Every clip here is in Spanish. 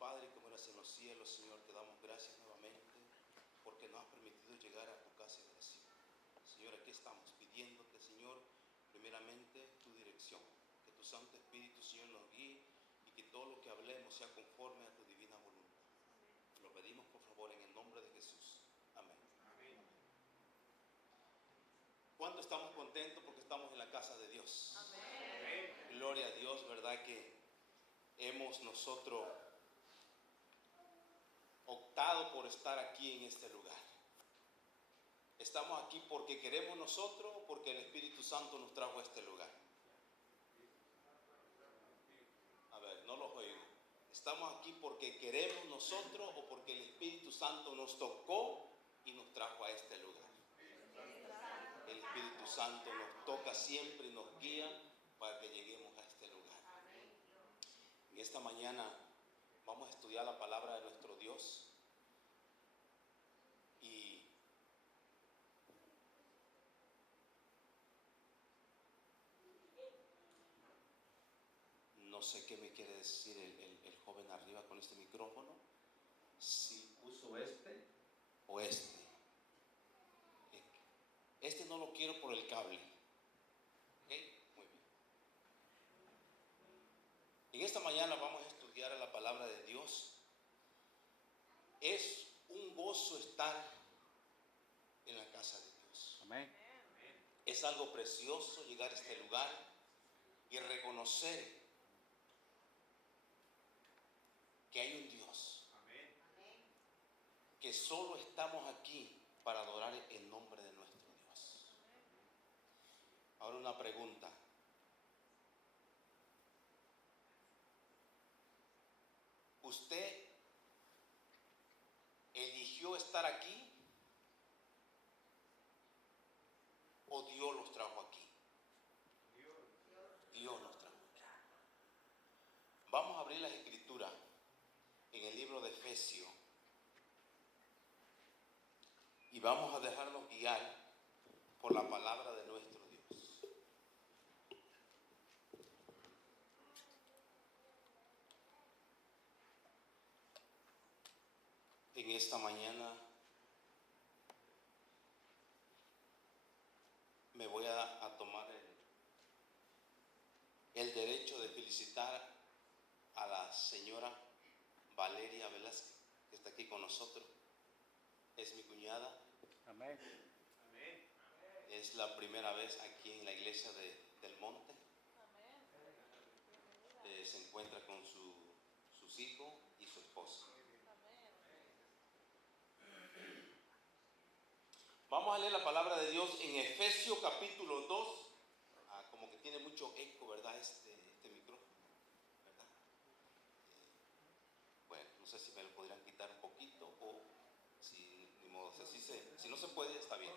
Padre, como eres en los cielos, Señor, te damos gracias nuevamente porque nos has permitido llegar a tu casa de oración. Señor, aquí estamos pidiéndote, Señor, primeramente tu dirección, que tu Santo Espíritu, Señor, nos guíe y que todo lo que hablemos sea conforme a tu divina voluntad. Lo pedimos, por favor, en el nombre de Jesús. Amén. Amén. ¿Cuánto estamos contentos porque estamos en la casa de Dios? Amén. Gloria a Dios, ¿verdad? Que hemos nosotros optado por estar aquí en este lugar. Estamos aquí porque queremos nosotros o porque el Espíritu Santo nos trajo a este lugar. A ver, no los oigo. ¿Estamos aquí porque queremos nosotros o porque el Espíritu Santo nos tocó y nos trajo a este lugar? El Espíritu Santo nos toca siempre y nos guía para que lleguemos a este lugar. En esta mañana vamos a estudiar la palabra de nuestro Dios y no sé qué me quiere decir el joven arriba con este micrófono. Si uso este o este. Este no lo quiero por el cable. ¿Ok? Muy bien. En esta mañana vamos a estudiar la palabra de Dios. Es un gozo estar en la casa de Dios. Amén. Es algo precioso llegar a este lugar y reconocer que hay un Dios. Amén. Que solo estamos aquí para adorar el nombre de nuestro Dios. Ahora una pregunta. ¿Usted eligió estar aquí o Dios los trajo aquí? Dios nos trajo aquí. Vamos a abrir las escrituras en el libro de Efesios y vamos a dejarnos guiar por la palabra de nuestro Dios. En esta mañana me voy a tomar el derecho de felicitar a la señora Valeria Velázquez, que está aquí con nosotros. Es mi cuñada. Amén. Amén. Es la primera vez aquí en la iglesia del Monte. Se encuentra con sus hijos y su esposa. Vamos a leer la palabra de Dios en Efesios capítulo 2. Como que tiene mucho eco, ¿verdad? Este micrófono, ¿verdad? Bueno, no sé si me lo podrían quitar un poquito o si ni modo, si no se puede, está bien.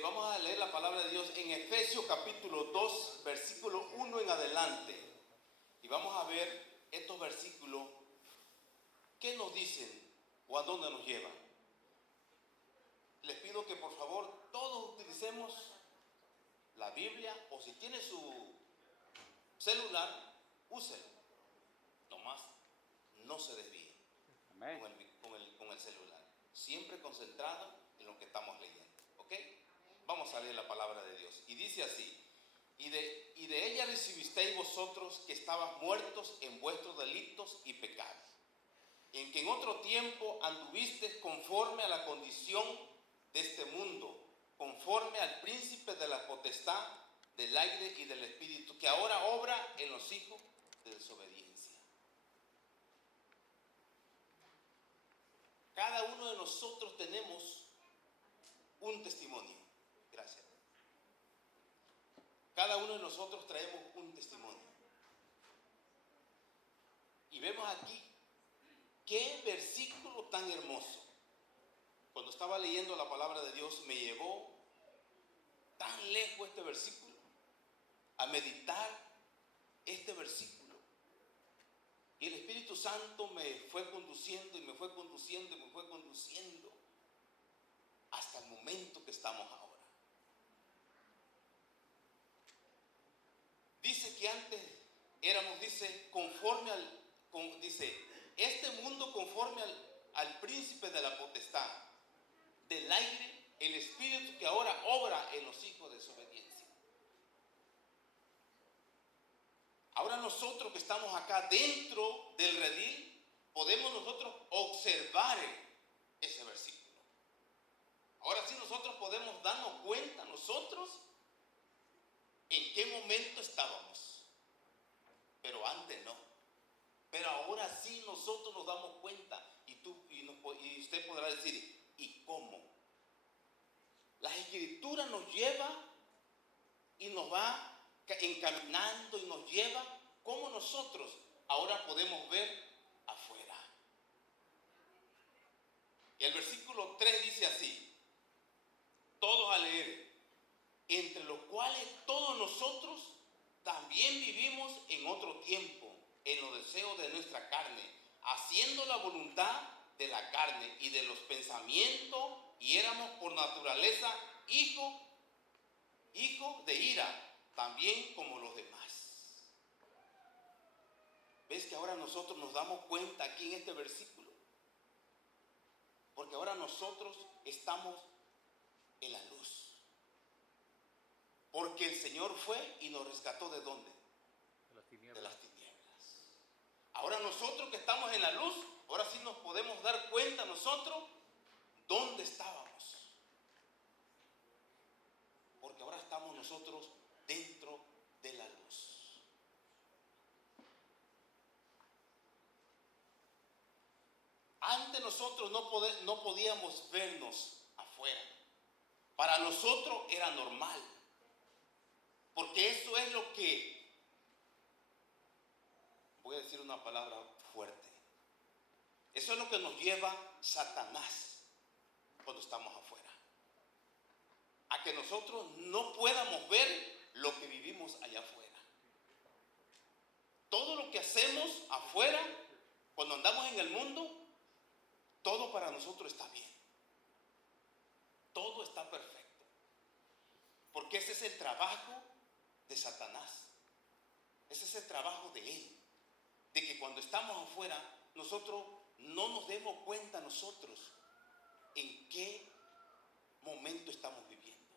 Vamos a leer la palabra de Dios en Efesios capítulo 2, versículo 1 en adelante. Y vamos a ver estos versículos, ¿qué nos dicen o a dónde nos llevan? Les pido que por favor todos utilicemos la Biblia, o si tiene su celular, úselo. Nomás no se desvíe con el celular. Siempre concentrado en lo que estamos leyendo. ¿Ok? Vamos a leer la palabra de Dios. Y dice así: y de ella recibisteis vosotros que estabas muertos en vuestros delitos y pecados, en que en otro tiempo anduvisteis conforme a la condición de este mundo, conforme al príncipe de la potestad del aire y del espíritu, que ahora obra en los hijos de desobediencia. Cada uno de nosotros tenemos un testimonio. Gracias. Cada uno de nosotros traemos un testimonio. Y vemos aquí qué versículo tan hermoso. Cuando estaba leyendo la palabra de Dios, me llevó tan lejos este versículo, a meditar este versículo. Y el Espíritu Santo me fue conduciendo y me fue conduciendo y me fue conduciendo hasta el momento que estamos ahora. Dice que antes éramos, dice, este mundo conforme al príncipe de la potestad del aire, el espíritu que ahora obra en los hijos de desobediencia. Ahora nosotros que estamos acá dentro del redil, podemos nosotros observar ese versículo. Ahora sí nosotros podemos darnos cuenta nosotros en qué momento estábamos. Pero antes no. Pero ahora sí nosotros nos damos cuenta. Y usted podrá decir, ¿y cómo? La Escritura nos lleva y nos va encaminando y nos lleva como nosotros ahora podemos ver afuera. Y el versículo 3 dice así, todos a leer, entre los cuales todos nosotros también vivimos en otro tiempo, en los deseos de nuestra carne, haciendo la voluntad de la carne y de los pensamientos, y éramos por naturaleza hijos de ira, también como los demás. ¿Ves que ahora nosotros nos damos cuenta aquí en este versículo? Porque ahora nosotros estamos en la luz. Porque el Señor fue y nos rescató ¿de dónde? De las tinieblas. De las tinieblas. Ahora nosotros que estamos en la luz, ahora sí nos podemos dar cuenta nosotros dónde estábamos. Porque ahora estamos nosotros dentro de la luz. Antes nosotros no podíamos vernos afuera. Para nosotros era normal. Porque eso es lo que, voy a decir una palabra fuerte, eso es lo que nos lleva Satanás cuando estamos afuera. A que nosotros no podamos ver lo que vivimos allá afuera. Todo lo que hacemos afuera, cuando andamos en el mundo, todo para nosotros está bien. Todo está perfecto. Porque ese es el trabajo de Satanás. Ese es el trabajo de él. De que cuando estamos afuera, nosotros no nos demos cuenta nosotros en qué momento estamos viviendo.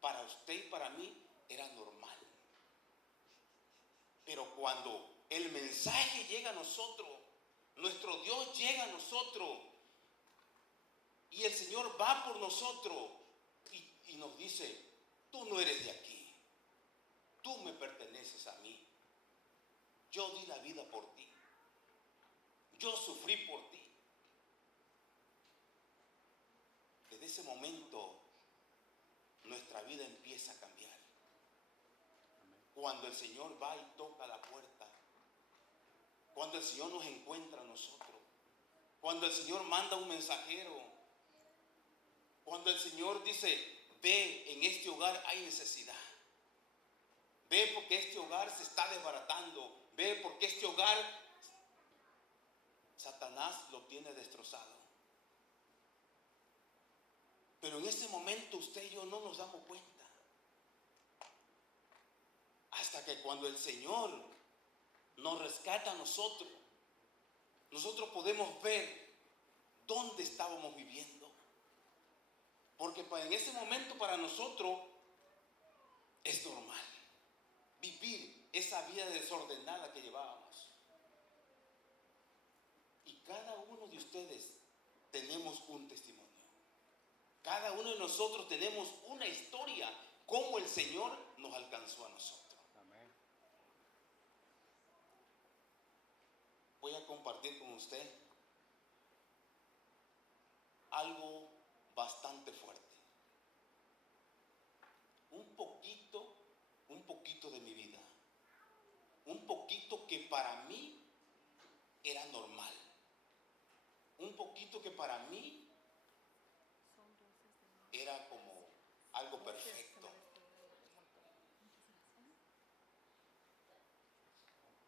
Para usted y para mí era normal. Pero cuando el mensaje llega a nosotros, nuestro Dios llega a nosotros y el Señor va por nosotros y nos dice, tú no eres de aquí, tú me perteneces a mí, yo di la vida por ti, yo sufrí por ti. Desde ese momento nuestra vida empieza a cambiar. Cuando el Señor va y toca la puerta, cuando el Señor nos encuentra a nosotros, cuando el Señor manda un mensajero, cuando el Señor dice, ve, en este hogar hay necesidad, ve porque este hogar se está desbaratando, ve porque este hogar Satanás lo tiene destrozado. Pero en ese momento usted y yo no nos damos cuenta. Hasta que cuando el Señor nos rescata a nosotros, nosotros podemos ver dónde estábamos viviendo. Porque en ese momento para nosotros es normal vivir esa vida desordenada que llevábamos. Y cada uno de ustedes tenemos un testimonio. Cada uno de nosotros tenemos una historia, cómo el Señor nos alcanzó a nosotros. Amén. Voy a compartir con usted algo bastante fuerte. Un poquito de mi vida. Un poquito que para mí era normal. Un poquito que para mí era como algo perfecto.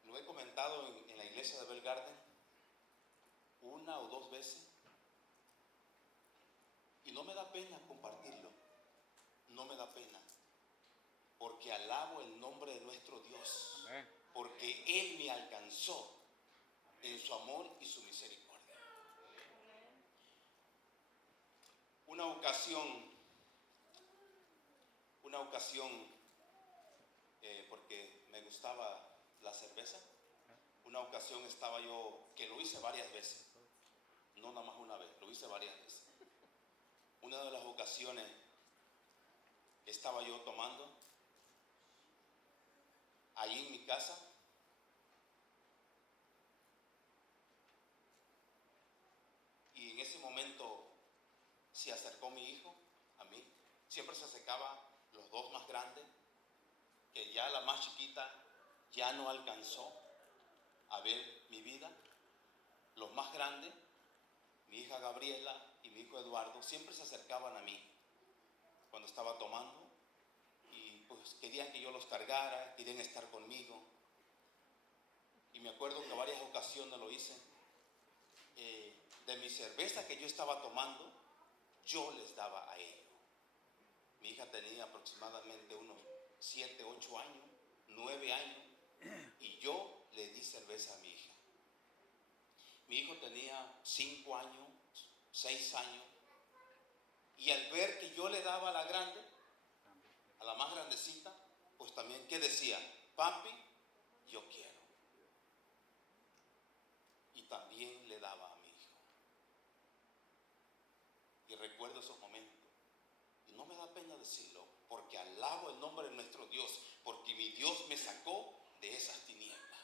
Lo he comentado en la iglesia de Bell Garden una o dos veces y no me da pena compartirlo, no me da pena, porque alabo el nombre de nuestro Dios. Amén. Porque Él me alcanzó en su amor y su misericordia. Una ocasión, porque me gustaba la cerveza, una ocasión estaba yo, que lo hice varias veces, no nada más una vez, lo hice varias veces. Una de las ocasiones estaba yo tomando allí en mi casa, y en ese momento se acercó mi hijo a mí. Siempre se acercaban los dos más grandes, que ya la más chiquita ya no alcanzó a ver mi vida. Los más grandes, mi hija Gabriela y mi hijo Eduardo, siempre se acercaban a mí cuando estaba tomando, y pues querían que yo los cargara, querían estar conmigo. Y me acuerdo que varias ocasiones lo hice. De mi cerveza que yo estaba tomando, yo les daba a ellos. Mi hija tenía aproximadamente unos 7, 8 años, 9 años, y yo le di cerveza a mi hija. Mi hijo tenía 5 años, 6 años, y al ver que yo le daba a la grande, a la más grandecita, pues también, ¿qué decía? Papi, yo quiero. Y también le daba a mi hijo. Y recuerdo esos momentos. Y no me da pena decirlo, porque alabo el nombre de nuestro Dios, porque mi Dios me sacó de esas tinieblas.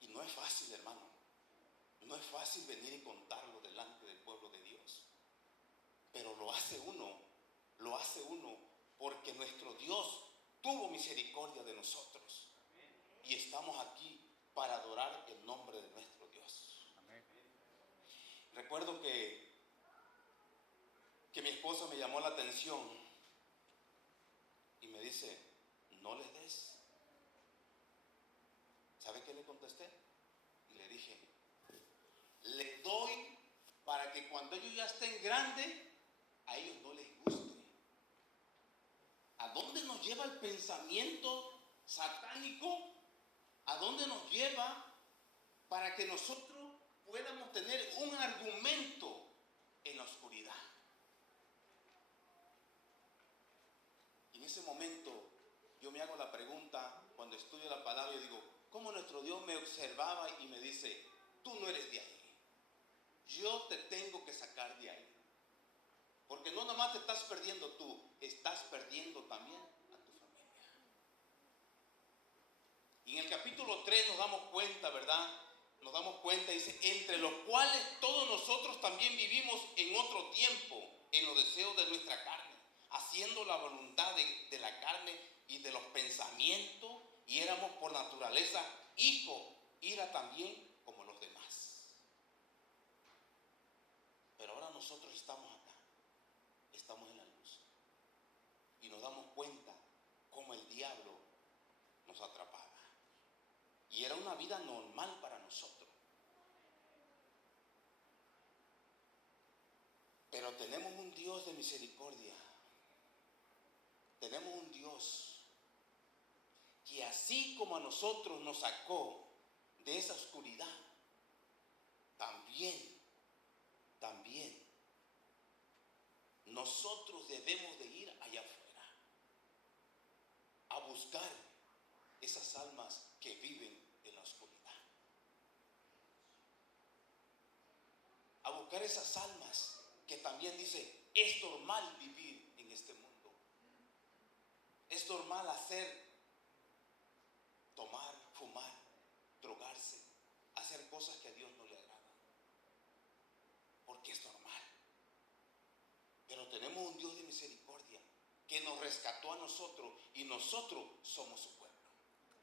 Y no es fácil, hermano. No es fácil venir y contarlo delante del pueblo de Dios. Pero lo hace uno porque nuestro Dios tuvo misericordia de nosotros. Y estamos aquí para adorar el nombre de nuestro Dios. Amén. Recuerdo que mi esposa me llamó la atención y me dice, no les des. ¿Sabe qué le contesté? Y le dije, le doy para que cuando ellos ya estén grandes, a ellos no les guste. ¿A dónde nos lleva el pensamiento satánico? ¿A dónde nos lleva para que nosotros podamos tener un argumento en la oscuridad? Y en ese momento yo me hago la pregunta, cuando estudio la palabra, yo digo, ¿cómo nuestro Dios me observaba y me dice, tú no eres de ahí? Yo te tengo que sacar de ahí. Porque no nomás te estás perdiendo tú, estás perdiendo también a tu familia. Y en el capítulo 3 nos damos cuenta, ¿verdad? Nos damos cuenta, dice, entre los cuales todos nosotros también vivimos en otro tiempo, en los deseos de nuestra carne, haciendo la voluntad de la carne y de los pensamientos, y éramos por naturaleza hijos, ira también como los demás. Pero ahora nosotros estamos acá, estamos en la luz, y nos damos cuenta cómo el diablo nos atrapaba. Y era una vida normal para nosotros. Pero tenemos un Dios de misericordia. Tenemos un Dios que así como a nosotros nos sacó de esa oscuridad, también nosotros debemos de ir allá afuera a buscar esas almas que viven en la oscuridad. A buscar esas almas que también dicen, es normal vivir en este mundo. Es normal tomar, fumar, drogarse, hacer cosas que a Dios no le agradan. Porque es normal. Pero tenemos un Dios de misericordia que nos rescató a nosotros y nosotros somos su pueblo.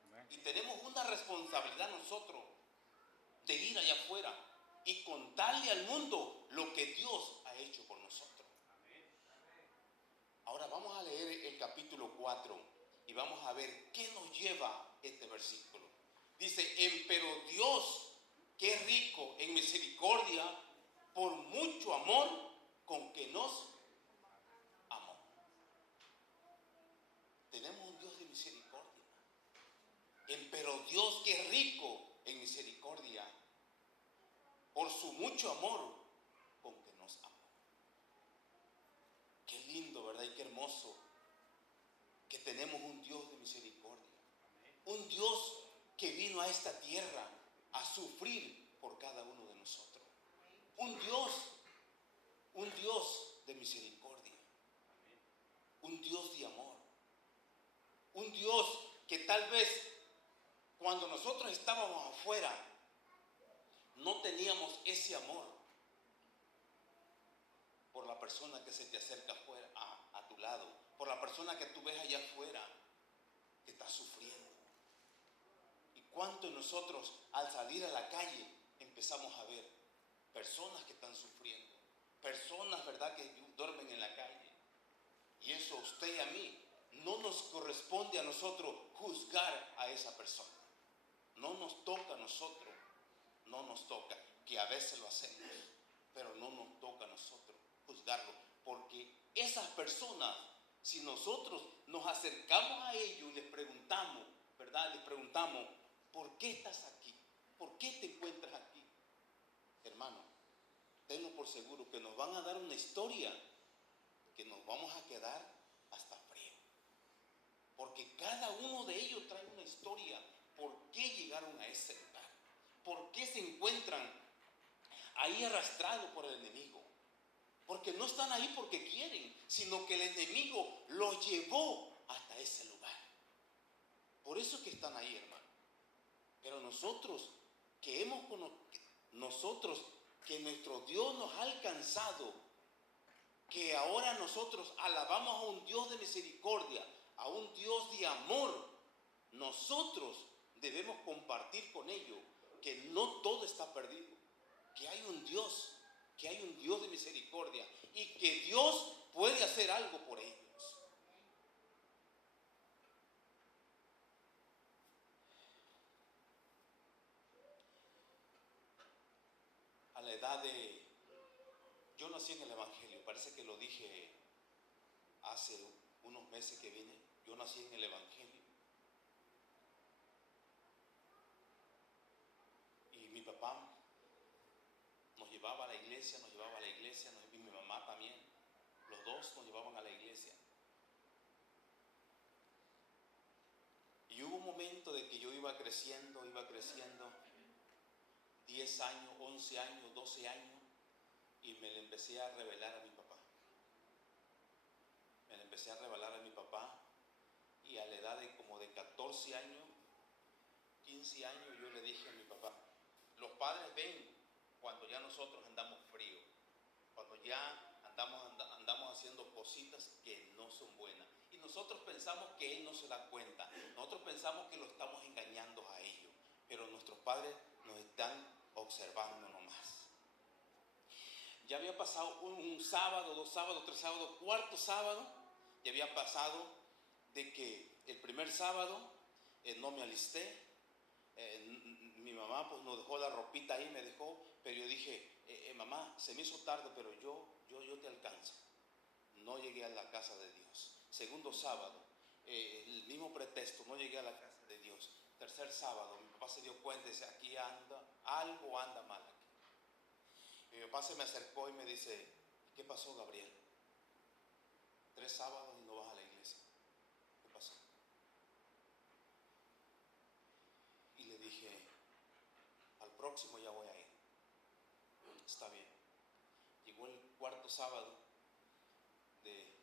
Amén. Y tenemos una responsabilidad nosotros de ir allá afuera y contarle al mundo lo que Dios ha hecho por nosotros. Amén. Ahora vamos a leer el capítulo 4 y vamos a ver qué nos lleva este versículo. Dice, empero Dios, que es rico en misericordia, por mucho amor con que nos amó. Tenemos un Dios de misericordia. Pero Dios, que es rico en misericordia, por su mucho amor con que nos amó. Qué lindo, ¿verdad? Y qué hermoso que tenemos un Dios de misericordia. Un Dios que vino a esta tierra a sufrir por cada uno de nosotros. Un Dios de misericordia. Un Dios de amor. Un Dios que tal vez cuando nosotros estábamos afuera no teníamos ese amor por la persona que se te acerca afuera, a tu lado, por la persona que tú ves allá afuera que está sufriendo. Y cuánto nosotros al salir a la calle empezamos a ver personas que están sufriendo, personas, ¿verdad?, que duermen en la calle. Y eso a usted y a mí no nos corresponde a nosotros juzgar a esa persona. No nos toca a nosotros, no nos toca, que a veces lo hacemos, pero no nos toca a nosotros juzgarlo, porque esas personas, si nosotros nos acercamos a ellos y les preguntamos, ¿verdad? Les preguntamos, ¿por qué estás aquí? ¿Por qué te encuentras aquí? Hermano, tenlo por seguro que nos van a dar una historia que nos vamos a quedar hasta frío, porque cada uno de ellos trae una historia. ¿Por qué llegaron a ese lugar? ¿Por qué se encuentran ahí arrastrados por el enemigo? Porque no están ahí porque quieren, sino que el enemigo los llevó hasta ese lugar. Por eso es que están ahí, hermano. Pero nosotros que que nuestro Dios nos ha alcanzado, que ahora nosotros alabamos a un Dios de misericordia, a un Dios de amor, nosotros debemos compartir con ellos que no todo está perdido, que hay un Dios de misericordia y que Dios puede hacer algo por ellos. A la edad de... Yo nací en el Evangelio, parece que lo dije hace unos meses que vine. Yo nací en el Evangelio. Y mi papá nos llevaba a la iglesia, y mi mamá también. Los dos nos llevaban a la iglesia. Y hubo un momento de que yo iba creciendo, 10 años, 11 años, 12 años, y me le empecé a revelar a mi papá. Y a la edad de como de 14 años, 15 años, yo le dije a mi papá, los padres ven cuando ya nosotros andamos fríos, cuando ya andamos haciendo cositas que no son buenas. Y nosotros pensamos que él no se da cuenta, nosotros pensamos que lo estamos engañando a ellos, pero nuestros padres nos están observando nomás. Ya había pasado un sábado, 2 sábados, 3 sábados, cuarto sábado, ya había pasado de que el primer sábado no me alisté. Mi mamá pues nos dejó la ropita ahí, me dejó, pero yo dije, mamá, se me hizo tarde, pero yo te alcanzo. No llegué a la casa de Dios. Segundo sábado, el mismo pretexto, no llegué a la casa de Dios. Tercer sábado, mi papá se dio cuenta y dice, aquí algo anda mal aquí. Mi papá se me acercó y me dice, ¿qué pasó, Gabriel? 3 sábados y no vas a la iglesia. ¿Qué pasó? Y le dije, al próximo ya voy a ir. Está bien. Llegó el cuarto sábado,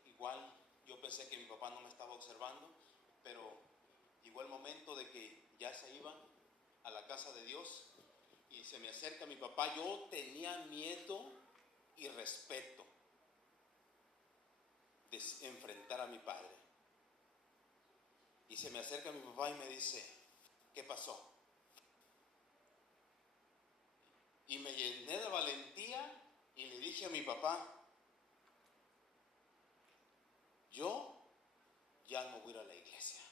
igual yo pensé que mi papá no me estaba observando, pero llegó el momento de que ya se iba a la casa de Dios y se me acerca mi papá. Yo tenía miedo y respeto de enfrentar a mi padre. Y se me acerca mi papá y me dice, ¿qué pasó? Y me llené de valentía y le dije a mi papá, yo ya no voy a ir a la iglesia.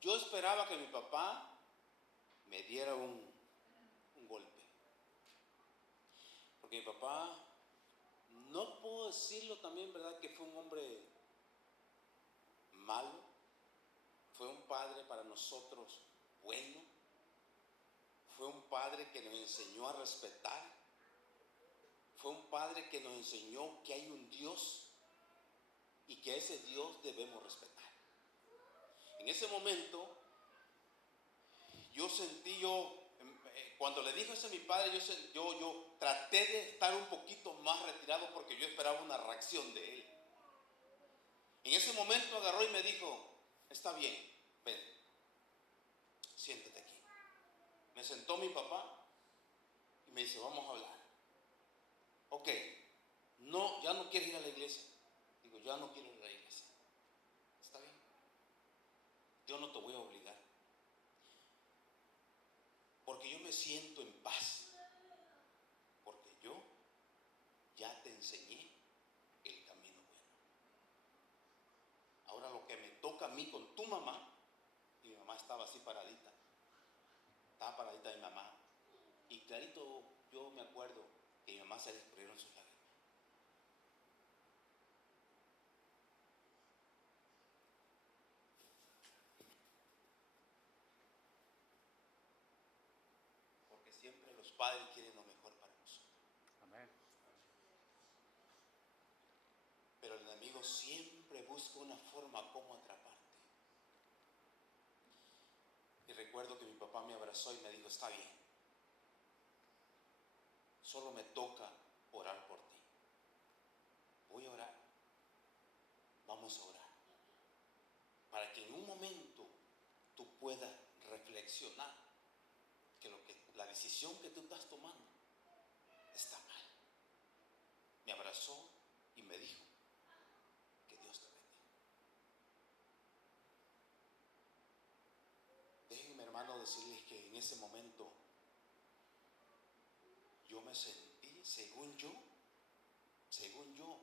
Yo esperaba que mi papá me diera un golpe. Porque mi papá, no puedo decirlo también, ¿verdad?, que fue un hombre malo, para nosotros bueno. Fue un padre que nos enseñó a respetar. Fue un padre que nos enseñó que hay un Dios y que a ese Dios debemos respetar. En ese momento, cuando le dijo eso a mi padre, yo traté de estar un poquito más retirado porque yo esperaba una reacción de él. En ese momento agarró y me dijo: está bien, ven, siéntate aquí. Me sentó mi papá y me dice: vamos a hablar. Ok, no, ya no quieres ir a la iglesia. Digo: ya no quiero ir a la iglesia. Está bien, yo no te voy a obligar, porque yo me siento en paz, porque yo ya te enseñé el camino bueno. Ahora lo que me toca a mí con tu mamá, y mi mamá estaba así paradita, mi mamá, y clarito yo me acuerdo que mi mamá se le escurrieron sus lágrimas. Porque siempre los padres quieren lo mejor para nosotros. Amén. Pero el enemigo siempre busca una forma como atraparte. Y recuerdo que mi papá me abrazó y me dijo: está bien, solo me toca orar por ti. Voy a orar. Vamos a orar. Para que en un momento tú puedas reflexionar que la decisión que tú estás tomando está mal. Me abrazó y me dijo: que Dios te bendiga. Déjenme, hermano, decirles que en ese momento yo me sentí, según yo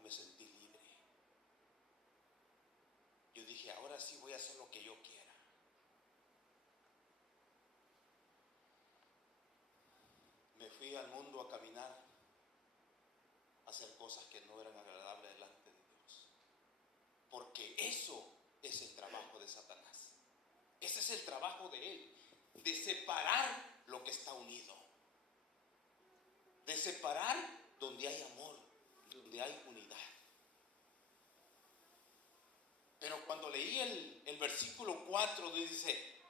me sentí libre. Yo dije: ahora sí voy a hacer lo que yo quiera. Me fui al mundo a caminar, a hacer cosas que no eran agradables delante de Dios. Porque eso es el trabajo de Satanás. Ese es el trabajo de él, de separar lo que está unido. De separar donde hay amor, donde hay unidad. Pero cuando leí el versículo 4, dice: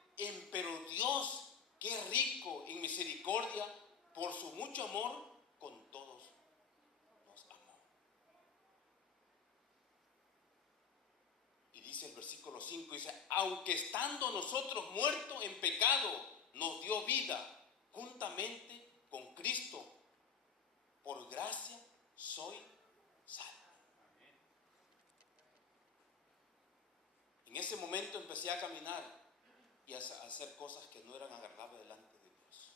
pero Dios, que es rico en misericordia, por su mucho amor, con todos nos amó. Y dice el versículo 5, dice: aunque estando nosotros muertos en pecado, nos dio vida juntamente con Cristo. Por gracia soy salvo. En ese momento empecé a caminar y a hacer cosas que no eran agradables delante de Dios.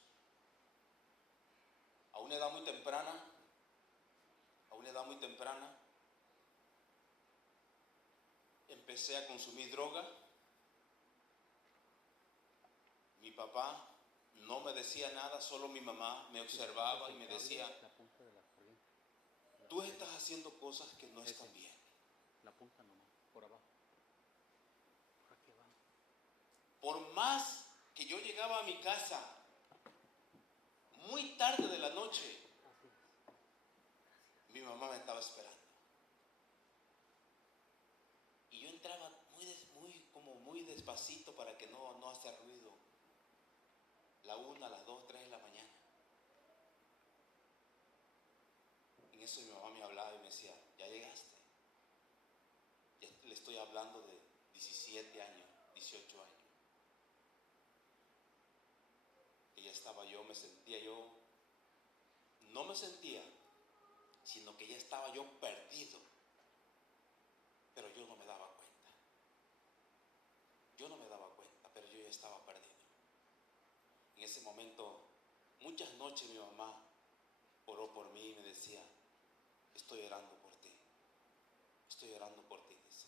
A una edad muy temprana, empecé a consumir droga. Mi papá no me decía nada, solo mi mamá me observaba y me decía: tú estás haciendo cosas que no están bien. La punta nomás, por abajo. ¿Por qué va? Por más que yo llegaba a mi casa muy tarde de la noche, mi mamá me estaba esperando. Y yo entraba muy despacito para que no hacer ruido. La 1, las 2, 3 de la mañana. En eso mi mamá me hablaba y me decía: ya llegaste. Ya le estoy hablando de 17 años, 18 años. Que ya estaba yo, no me sentía, sino que ya estaba yo perdido. Pero yo no me daba cuenta. Pero yo ya estaba perdido. En ese momento, muchas noches mi mamá oró por mí y me decía: estoy orando por ti. Estoy orando por ti, dice,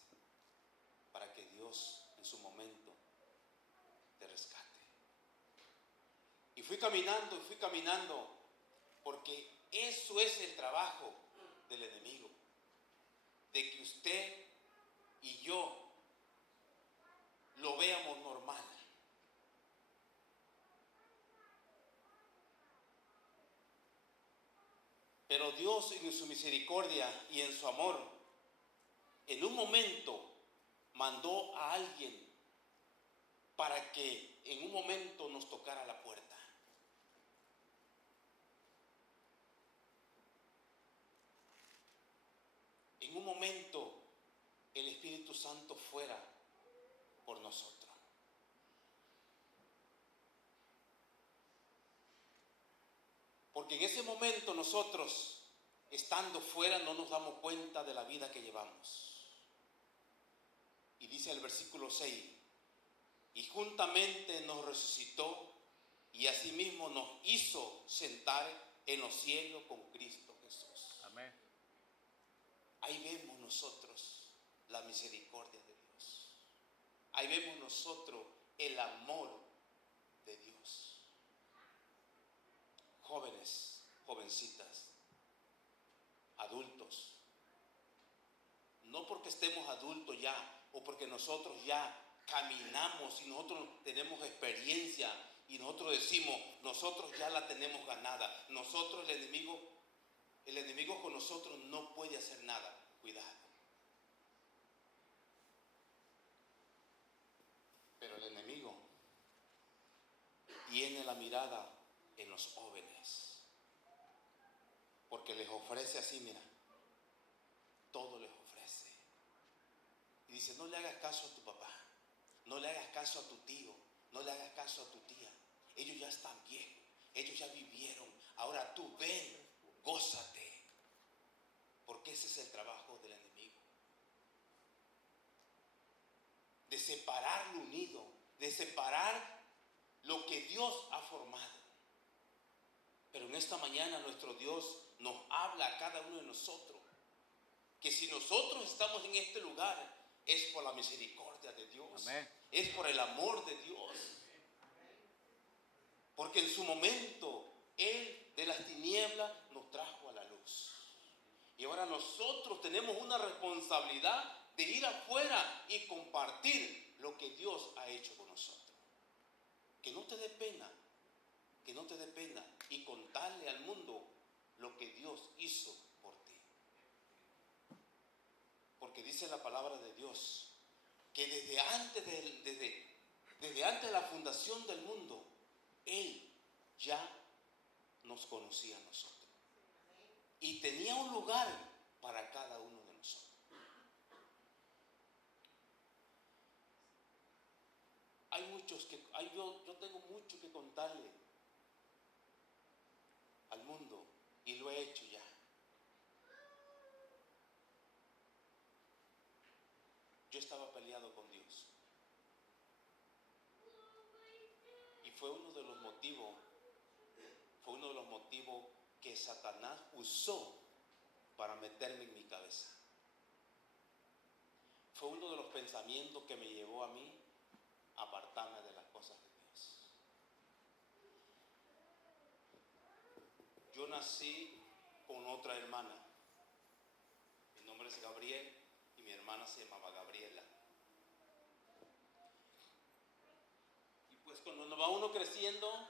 para que Dios en su momento te rescate. Y fui caminando, porque eso es el trabajo del enemigo, de que usted y yo lo veamos normal. Pero Dios en su misericordia y en su amor, en un momento mandó a alguien para que en un momento nos tocara la puerta. En un momento el Espíritu Santo fuera por nosotros. Porque en ese momento nosotros, estando fuera, no nos damos cuenta de la vida que llevamos. Y dice el versículo 6, y juntamente nos resucitó y asimismo nos hizo sentar en los cielos con Cristo Jesús. Amén. Ahí vemos nosotros la misericordia de Dios. Ahí vemos nosotros el amor de Dios. Jóvenes, jovencitas, adultos, no porque estemos adultos ya o porque nosotros ya caminamos y nosotros tenemos experiencia y nosotros decimos, nosotros ya la tenemos ganada, nosotros el enemigo con nosotros no puede hacer nada. Cuidado. Pero el enemigo tiene la mirada en los jóvenes, porque les ofrece así, mira, todo les ofrece. Y dice, no le hagas caso a tu papá, no le hagas caso a tu tío, no le hagas caso a tu tía. Ellos ya están viejos, ellos ya vivieron. Ahora tú ven, gózate. Porque ese es el trabajo del enemigo. De separar lo unido, de separar lo que Dios ha formado. Pero en esta mañana nuestro Dios nos habla a cada uno de nosotros que si nosotros estamos en este lugar es por la misericordia de Dios. Amén. Es por el amor de Dios. Porque en su momento Él de las tinieblas nos trajo a la luz. Y ahora nosotros tenemos una responsabilidad de ir afuera y compartir lo que Dios ha hecho con nosotros. Que no te dé pena, que no te dé pena y contarle al mundo lo que Dios hizo por ti. Porque dice la palabra de Dios que desde antes de la fundación del mundo, Él ya nos conocía a nosotros. Y tenía un lugar para cada uno de nosotros. Yo tengo mucho que contarle al mundo y lo he hecho ya. Yo estaba peleado con Dios. Y fue uno de los motivos que Satanás usó para meterme en mi cabeza. Fue uno de los pensamientos que me llevó a mí a apartarme de las cosas de Dios. Yo nací con otra hermana. Mi nombre es Gabriel y mi hermana se llamaba Gabriela. Y pues cuando va uno creciendo,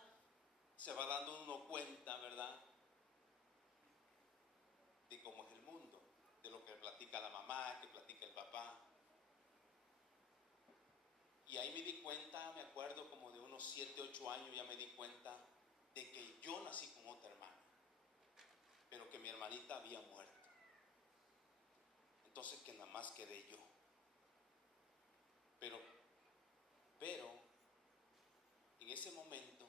se va dando uno cuenta, ¿verdad?, de cómo es el mundo, de lo que platica la mamá, que platica el papá. Y ahí me di cuenta, me acuerdo como de unos 7, 8 años, ya me di cuenta de que yo nací con otra hermana, pero que mi hermanita había muerto. Entonces que nada más quedé yo. Pero en ese momento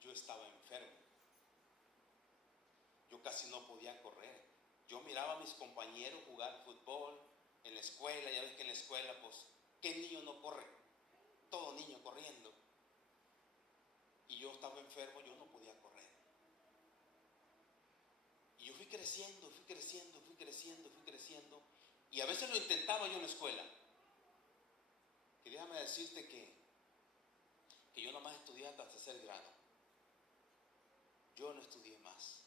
yo estaba enfermo. Yo casi no podía correr. Yo miraba a mis compañeros jugar fútbol en la escuela. Ya ves que en la escuela, pues, ¿qué niño no corre? Todo niño corriendo. Y yo estaba enfermo, yo no podía correr. Y yo fui creciendo. Y a veces lo intentaba yo en la escuela. Y déjame decirte que yo nomás estudié hasta tercer grado. Yo no estudié más.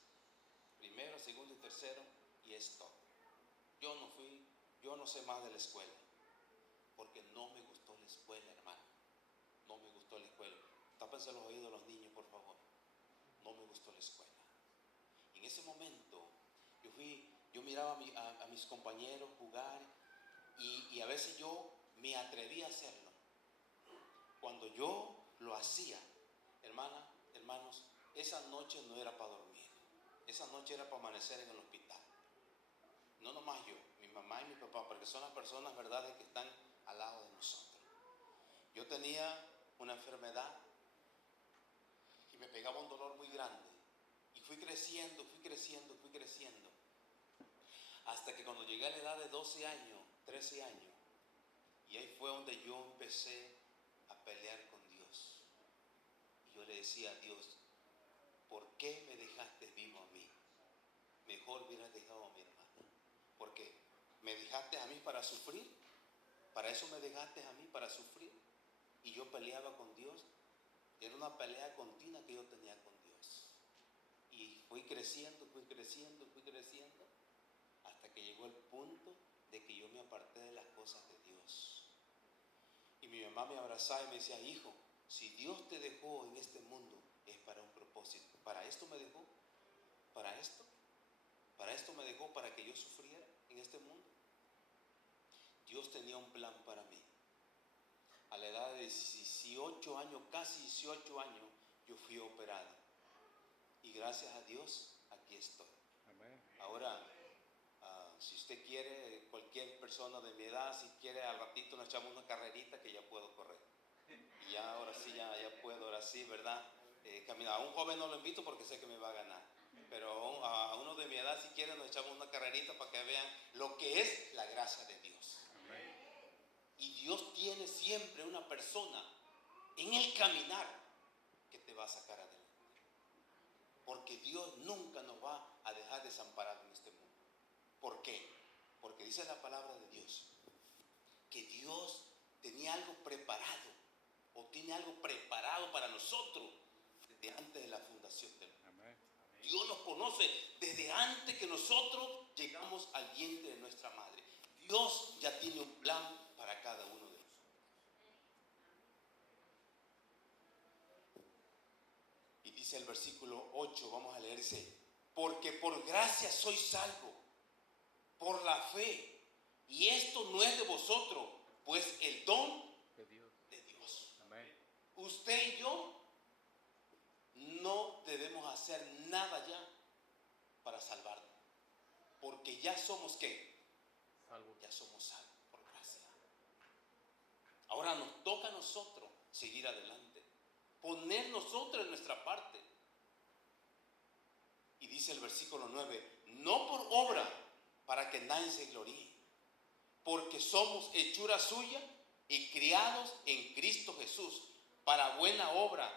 Primero, segundo y tercero, y es todo. Yo no sé más de la escuela. Porque no me gustó la escuela, hermano. No me gustó la escuela. Tápense los oídos los niños, por favor. No me gustó la escuela. En En ese momento yo miraba a mis compañeros jugar y a veces yo me atreví a hacerlo. Cuando yo lo hacía, hermanos, esa noche no era para dormir. Esa noche era para amanecer en el hospital. No nomás yo, mi mamá y mi papá, porque son las personas, ¿verdad?, que están al lado de nosotros. Yo tenía una enfermedad y me pegaba un dolor muy grande. Y fui creciendo, hasta que cuando llegué a la edad de 12 años, 13 años, y ahí fue donde yo empecé a pelear con Dios. Y yo le decía a Dios, ¿por qué me dejaste vivo a mí? Mejor hubieras dejado a mi hermana. ¿Por qué? ¿Me dejaste a mí para sufrir? ¿Para eso me dejaste a mí, para sufrir? Y yo peleaba con Dios. Era una pelea continua que yo tenía con Dios. Y fui creciendo, hasta que llegó el punto de que yo me aparté de las cosas de Dios. Y mi mamá me abrazaba y me decía, hijo, si Dios te dejó en este mundo, es para un propósito. ¿Para esto me dejó? ¿Para esto? ¿Para esto me dejó? ¿Para que yo sufriera en este mundo? Dios tenía un plan para mí. A la edad de 18 años, casi 18 años, yo fui operado. Y gracias a Dios, aquí estoy. Amén. Ahora, si usted quiere, cualquier persona de mi edad, si quiere, al ratito nos echamos una carrerita que ya puedo correr. Y ya, ahora sí, ya puedo, ahora sí, ¿verdad? Caminar. A un joven no lo invito porque sé que me va a ganar. Pero a uno de mi edad, si quiere, nos echamos una carrerita para que vean lo que es la gracia de Dios. Amén. Y Dios tiene siempre una persona en el caminar que te va a sacar adelante. Porque Dios nunca nos va a dejar desamparados en este mundo. ¿Por qué? Porque dice la palabra de Dios que Dios tenía algo preparado, o tiene algo preparado para nosotros desde antes de la fundación del mundo. Amén. Dios nos conoce desde antes que nosotros llegamos al vientre de nuestra madre. Dios ya tiene un plan para cada uno de nosotros. Y dice el versículo 8, vamos a leerse: porque por gracia soy salvo, por la fe, y esto no es de vosotros, pues el don De Dios. de Dios. Amén. Usted y yo no debemos hacer nada ya para salvarnos, porque ya somos ¿qué? Salvo. Ya somos salvos por gracia. Ahora nos toca a nosotros seguir adelante, poner nosotros en nuestra parte. Y dice el versículo 9, no por obra para que nadie se gloríe, porque somos hechura suya y criados en Cristo Jesús para buena obra,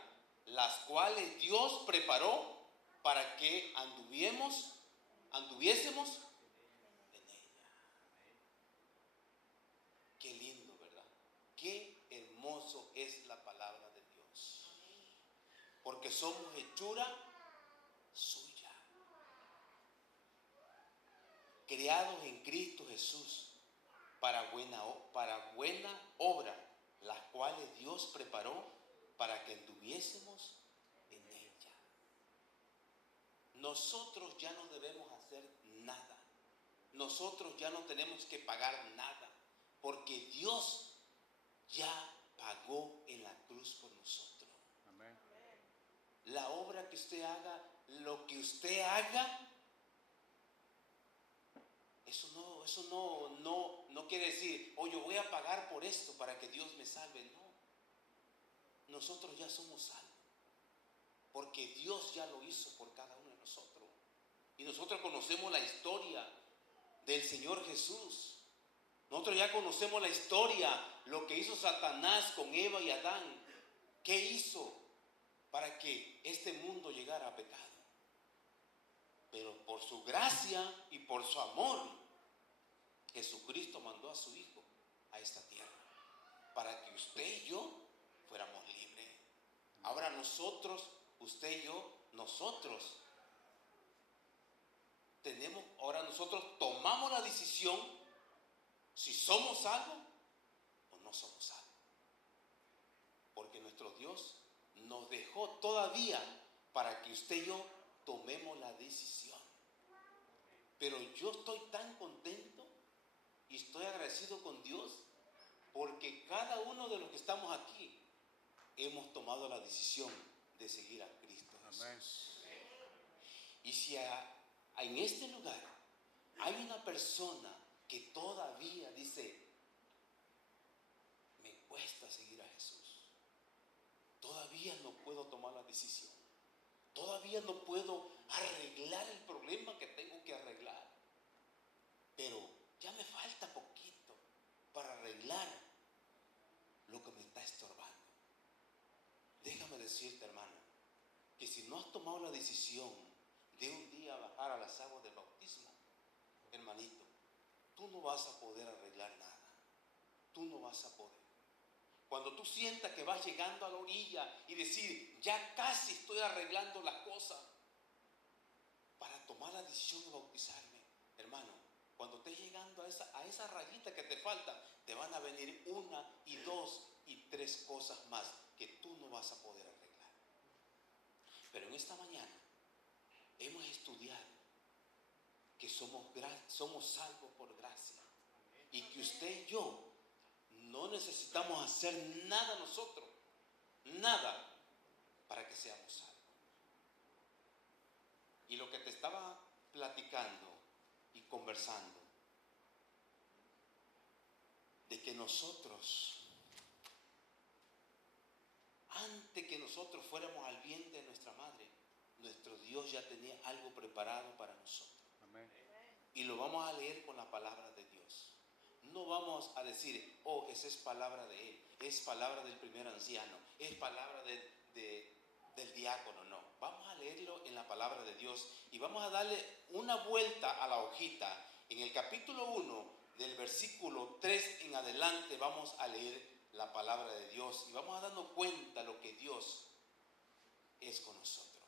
las cuales Dios preparó para que anduviésemos en ella. Qué lindo, ¿verdad? Qué hermoso es la palabra de Dios. Porque somos hechura suya, creados en Cristo Jesús para buena obra, las cuales Dios preparó para que anduviésemos en ella. Nosotros ya no debemos hacer nada. Nosotros ya no tenemos que pagar nada, porque Dios ya pagó en la cruz por nosotros. Amén. La obra que usted haga, lo que usted haga, eso no quiere decir, yo voy a pagar por esto para que Dios me salve. No. Nosotros ya somos salvos, porque Dios ya lo hizo por cada uno de nosotros. Y nosotros conocemos la historia del Señor Jesús. Nosotros ya conocemos la historia, lo que hizo Satanás con Eva y Adán. ¿Qué hizo para que este mundo llegara a pecado? Pero por su gracia y por su amor, Jesucristo mandó a su Hijo a esta tierra para que usted y yo fuéramos libres. Ahora nosotros, usted y yo, nosotros tomamos la decisión si somos salvos o no somos salvos. Porque nuestro Dios nos dejó todavía para que usted y yo tomemos la decisión. Pero yo estoy tan contento y estoy agradecido con Dios porque cada uno de los que estamos aquí hemos tomado la decisión de seguir a Cristo Jesús. Y si en este lugar hay una persona que todavía dice, me cuesta seguir a Jesús, todavía no puedo tomar la decisión, todavía no puedo arreglar el problema que tengo que arreglar, pero ya me falta poquito para arreglar lo que me está estorbando. Déjame decirte, hermano, que si no has tomado la decisión de un día bajar a las aguas del bautismo, hermanito, tú no vas a poder arreglar nada. Tú no vas a poder. Cuando tú sientas que vas llegando a la orilla y decir, ya casi estoy arreglando las cosas para tomar la decisión de bautizarme, hermano, cuando estés llegando a esa rayita que te falta, te van a venir una y dos y tres cosas más que tú no vas a poder arreglar. Pero en esta mañana hemos estudiado que somos salvos por gracia y que usted y yo no necesitamos hacer nada nosotros, nada, para que seamos salvos. Y lo que te estaba platicando y conversando, de que nosotros, antes que nosotros fuéramos al vientre de nuestra madre, nuestro Dios ya tenía algo preparado para nosotros. Amén. Y lo vamos a leer con la palabra de Dios. No vamos a decir, oh, esa es palabra de él, es palabra del primer anciano, es palabra del diácono. No, vamos a leerlo en la palabra de Dios y vamos a darle una vuelta a la hojita. En el capítulo 1, del versículo 3 en adelante, vamos a leer la palabra de Dios y vamos a darnos cuenta lo que Dios es con nosotros.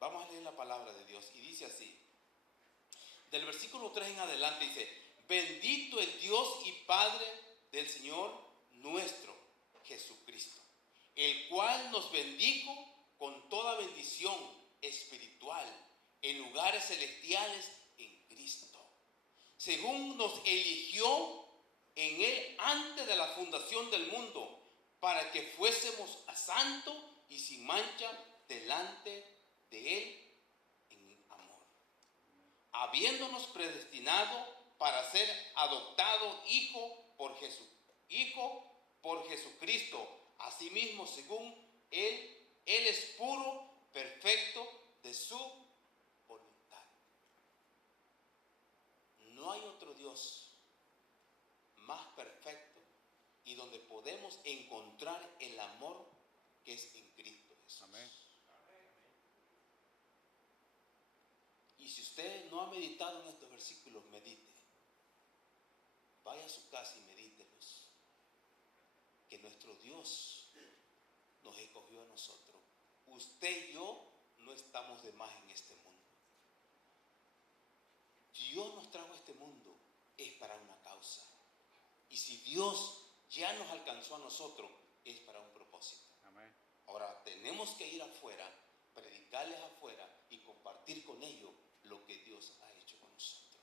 Vamos a leer la palabra de Dios y dice así. Del versículo 3 en adelante dice, bendito el Dios y Padre del Señor nuestro Jesucristo, el cual nos bendijo con toda bendición espiritual en lugares celestiales en Cristo, según nos eligió en Él antes de la fundación del mundo, para que fuésemos santos y sin mancha delante de Él en amor, habiéndonos predestinado para ser adoptado hijo por Jesucristo, asimismo según Él es puro, perfecto de su voluntad. No hay otro Dios más perfecto y donde podemos encontrar el amor que es en Cristo Jesús. Amén. Y si usted no ha meditado en estos versículos, medite. Vaya a su casa y medítelos. Que nuestro Dios nos escogió a nosotros. Usted y yo no estamos de más en este mundo. Dios nos trajo a este mundo es para una causa. Y si Dios ya nos alcanzó a nosotros, es para un propósito. Amén. Ahora tenemos que ir afuera, predicarles afuera y compartir con ellos lo que Dios ha hecho con nosotros.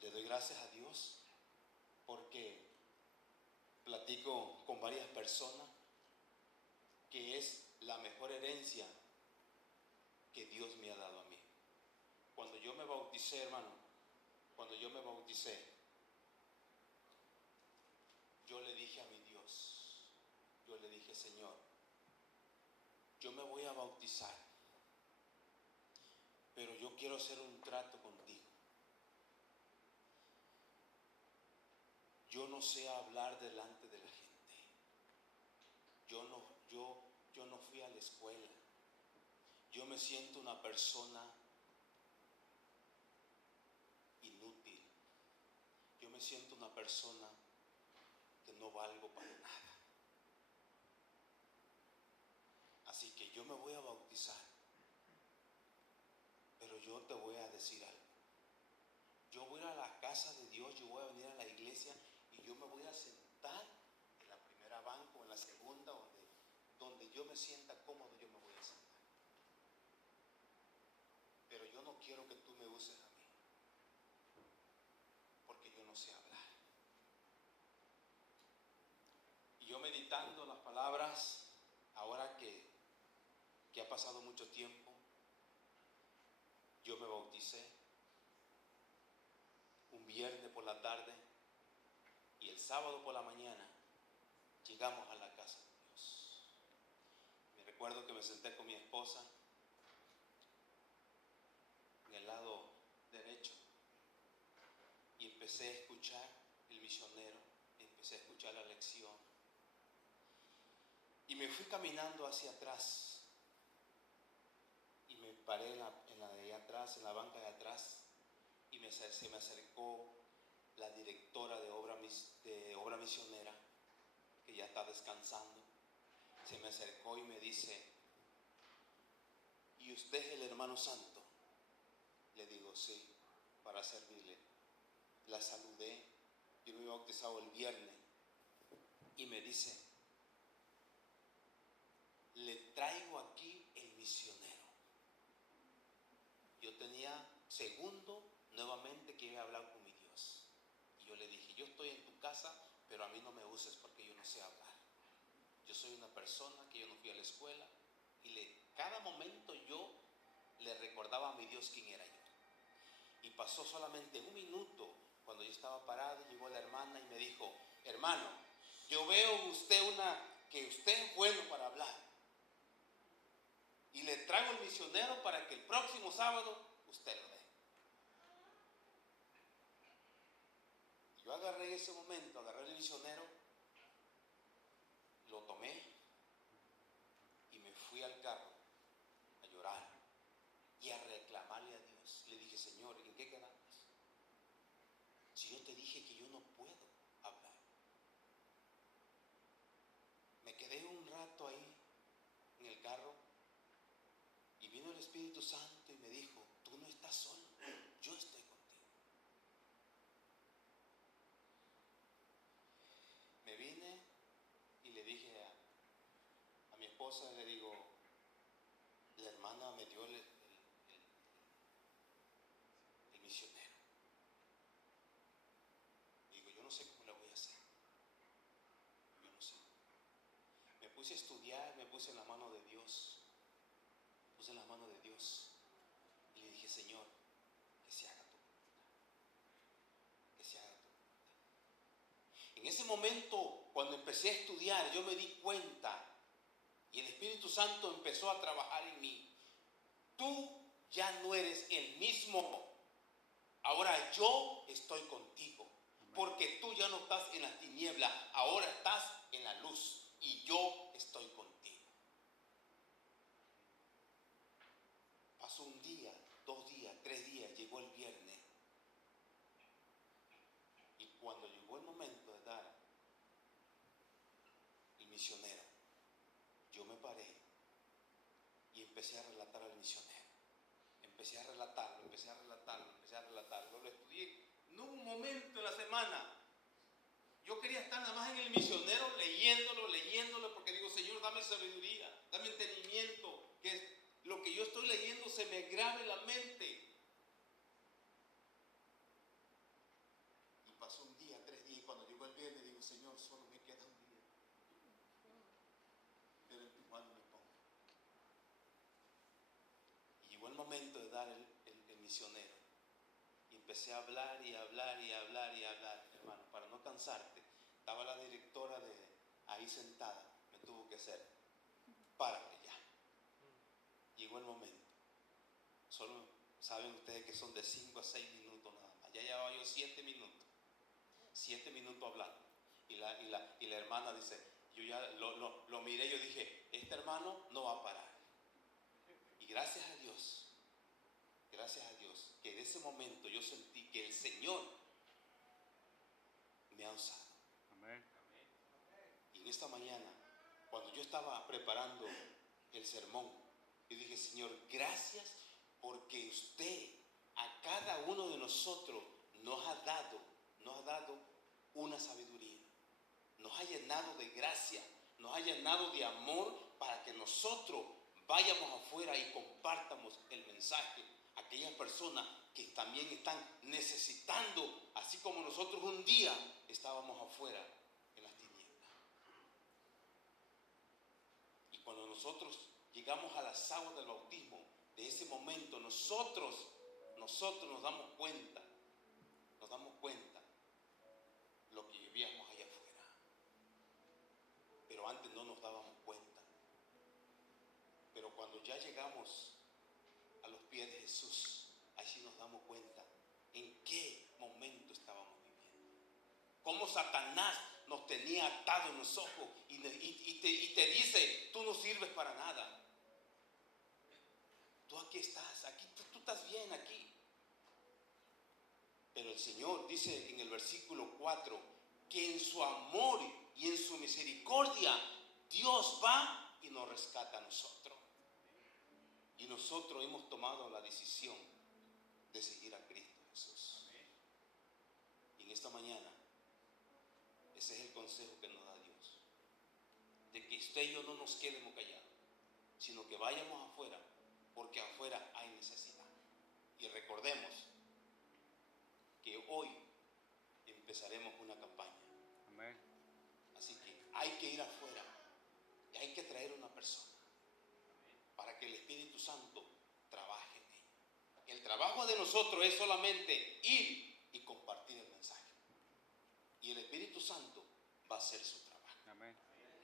Le doy gracias a Dios porque platico con varias personas que es la mejor herencia que Dios me ha dado a mí. Cuando yo me bauticé, hermano, yo le dije a mi Dios, yo le dije, Señor, yo me voy a bautizar, pero yo quiero hacer un trato contigo. Yo no sé hablar delante de la gente. Yo no fui a la escuela. Yo me siento una persona inútil. Yo me siento una persona que no valgo para nada. Así que yo me voy a bautizar. Pero yo te voy a decir algo. Yo voy a ir a la casa de Dios, yo voy a venir a la iglesia y yo me voy a sentar en la primera banca o en la segunda, donde yo me sienta cómodo, yo me voy a sentar. Pero yo no quiero que tú me uses a mí, porque yo no sé hablar. Y yo meditando las palabras, ahora que ha pasado mucho tiempo, yo me bauticé un viernes por la tarde y el sábado por la mañana llegamos a la casa de Dios. Me recuerdo que me senté con mi esposa en el lado derecho y empecé a escuchar el misionero, empecé a escuchar la lección y me fui caminando hacia atrás y me paré en la de allá atrás, en la banca de atrás, y se me acercó la directora de obra misionera, que ya está descansando. Se me acercó y me dice: ¿y usted es el hermano Santo? Le digo: sí, para servirle. La saludé, yo me había bautizado el viernes, y me dice: le traigo aquí el misionero. Yo tenía segundo nuevamente que iba a hablar con mi Dios, y yo le dije: yo estoy en tu casa, pero a mí no me uses porque yo no sé hablar. Yo soy una persona que yo no fui a la escuela, y cada momento yo le recordaba a mi Dios quién era yo. Y pasó solamente un minuto cuando yo estaba parado, llegó la hermana y me dijo: hermano, yo veo en usted que usted es bueno para hablar, y le traigo el misionero para que el próximo sábado usted lo dé. Yo agarré en ese momento, agarré el misionero, lo tomé y me fui al carro a llorar y a reclamarle a Dios. Le dije: Señor, ¿en qué quedamos? Si yo te dije que yo no puedo hablar. Me quedé un rato ahí en el carro y vino el Espíritu Santo y me dijo: tú no estás solo, yo estoy contigo. Me vine y le dije a mi esposa, le digo: la hermana me dio el misionero. Digo: yo no sé cómo la voy a hacer. Yo no sé. Me puse a estudiar, me puse en la mano de Dios. Me puse en las manos de Dios. Y le dije: Señor, que se haga tu voluntad. Que se haga tu voluntad. En ese momento, cuando empecé a estudiar, yo me di cuenta y el Espíritu Santo empezó a trabajar en mí. Tú ya no eres el mismo. Ahora yo estoy contigo. Porque tú ya no estás en las tinieblas, ahora estás en la luz y yo estoy contigo. Pasó un día, 2 días, 3 días, llegó el viernes. Y cuando llegó el momento de dar el misionero, yo me paré y empecé a relatar al misionero. Empecé a relatarlo, empecé a relatarlo. Lo estudié. No hubo un momento en la semana. Yo quería estar nada más en el misionero leyéndolo, porque digo: Señor, dame sabiduría, dame entendimiento, que lo que yo estoy leyendo se me grabe en la mente. Y pasó un día, 3 días, y cuando llegó el viernes digo: Señor, solo me queda un día, pero en tu mano me pongo. Y llegó el momento de dar el misionero. Y empecé a hablar, hermano, para no cansarte. Estaba la directora ahí sentada, me tuvo que hacer: párate ya. Llegó el momento. Solo saben ustedes que son de 5 a 6 minutos nada más. Ya llevaba yo 7 minutos. 7 minutos hablando. Y la hermana dice: yo ya lo miré, yo dije: este hermano no va a parar. Y gracias a Dios, que en ese momento yo sentí que el Señor me ha usado. Amén. Y en esta mañana, cuando yo estaba preparando el sermón, yo dije: Señor, gracias porque usted a cada uno de nosotros nos ha dado una sabiduría, nos ha llenado de gracia, nos ha llenado de amor para que nosotros vayamos afuera y compartamos el mensaje aquellas personas que también están necesitando, así como nosotros un día estábamos afuera en las tinieblas. Y cuando nosotros llegamos a las aguas del bautismo, de ese momento nosotros nos damos cuenta lo que vivíamos allá afuera. Pero antes no nos dábamos cuenta. Pero cuando ya llegamos a los pies de Jesús, ahí sí nos damos cuenta en qué momento estábamos viviendo. Cómo Satanás nos tenía atados en los ojos y te dice, tú no sirves para nada. Tú aquí estás, aquí tú estás bien aquí. Pero el Señor dice en el versículo 4 que en su amor y en su misericordia Dios va y nos rescata a nosotros. Y nosotros hemos tomado la decisión de seguir a Cristo Jesús. Y en esta mañana, ese es el consejo que nos da Dios. De que usted y yo no nos quedemos callados, sino que vayamos afuera, porque afuera hay necesidad. Y recordemos que hoy empezaremos una campaña. Amén. Así que hay que ir afuera y hay que traer una persona para que el Espíritu Santo trabaje en ella. El trabajo de nosotros es solamente ir y compartir el mensaje. Y el Espíritu Santo va a hacer su trabajo. Amén.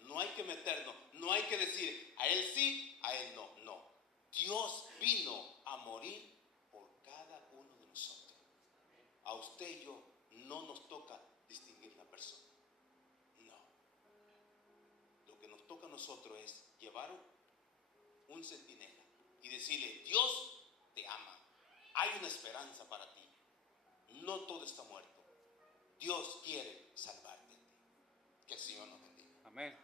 No hay que meternos, no hay que decir a él sí, a él no. No. Dios vino a morir por cada uno de nosotros. A usted y yo no nos toca distinguir la persona. No. Lo que nos toca a nosotros es llevar un centinela y decirle, Dios te ama. Hay una esperanza para ti. No todo está muerto. Dios quiere salvarte. Que el Señor nos bendiga. Amén.